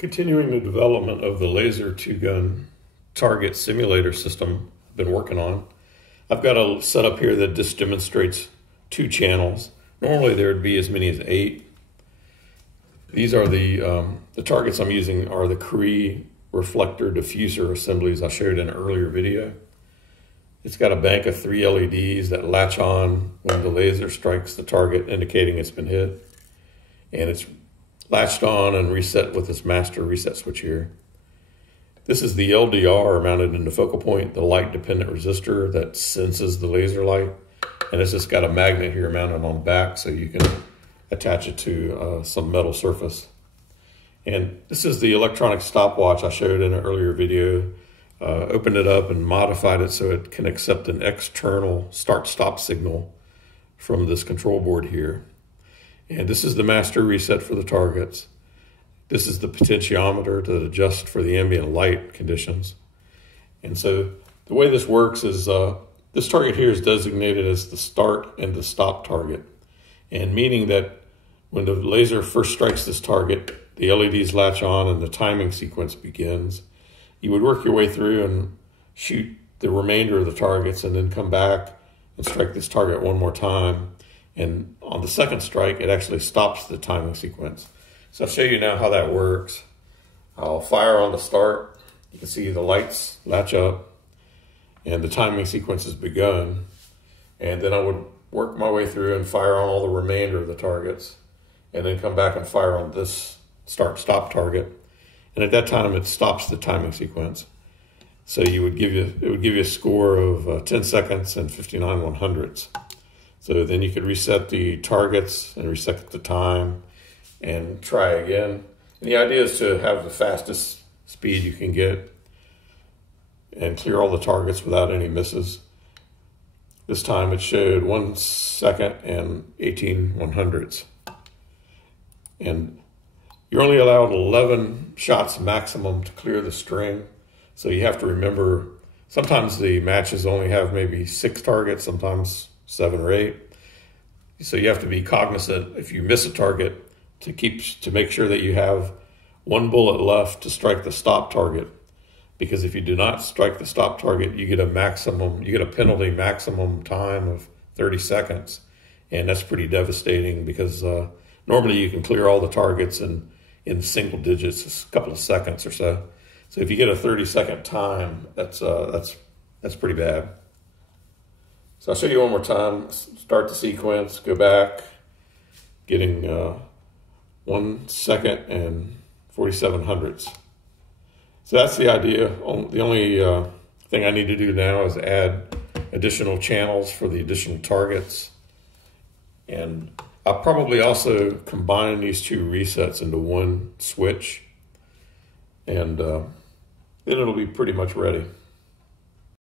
Continuing the development of the laser two-gun target simulator system I've been working on. I've got a setup here that just demonstrates 2 channels. Normally there would be as many as 8. These are the targets I'm using are the CREE reflector diffuser assemblies I showed in an earlier video. It's got a bank of 3 LEDs that latch on when the laser strikes the target, indicating it's been hit. And it's latched on and reset with this master reset switch here. This is the LDR mounted in the focal point, the light dependent resistor that senses the laser light. And it's just got a magnet here mounted on the back so you can attach it to some metal surface. And this is the electronic stopwatch I showed in an earlier video. Opened it up and modified it so it can accept an external start-stop signal from this control board here. And this is the master reset for the targets. This is the potentiometer to adjust for the ambient light conditions. And so the way this works is this target here is designated as the start and the stop target. And meaning that when the laser first strikes this target, the LEDs latch on and the timing sequence begins. You would work your way through and shoot the remainder of the targets and then come back and strike this target one more time. And on the second strike, it actually stops the timing sequence. So I'll show you now how that works. I'll fire on the start. You can see the lights latch up and the timing sequence has begun. And then I would work my way through and fire on all the remainder of the targets and then come back and fire on this start-stop target. And at that time, it stops the timing sequence. So it would give you a score of 10 seconds and 59 100ths. So then you could reset the targets and reset the time and try again. And the idea is to have the fastest speed you can get and clear all the targets without any misses. This time it showed 1 second and 18 100ths. And you're only allowed 11 shots maximum to clear the string. So you have to remember, sometimes the matches only have maybe 6 targets, sometimes 7 or 8. So you have to be cognizant if you miss a target to make sure that you have 1 bullet left to strike the stop target. Because if you do not strike the stop target, you get a penalty maximum time of 30 seconds. And that's pretty devastating because normally you can clear all the targets in single digits, a couple of seconds or so. So if you get a 30-second time, that's pretty bad. So I'll show you one more time. Start the sequence, go back, getting 1 second and 47 hundredths. So that's the idea. The only thing I need to do now is add additional channels for the additional targets. And I'll probably also combine these 2 resets into 1 switch. And then it'll be pretty much ready.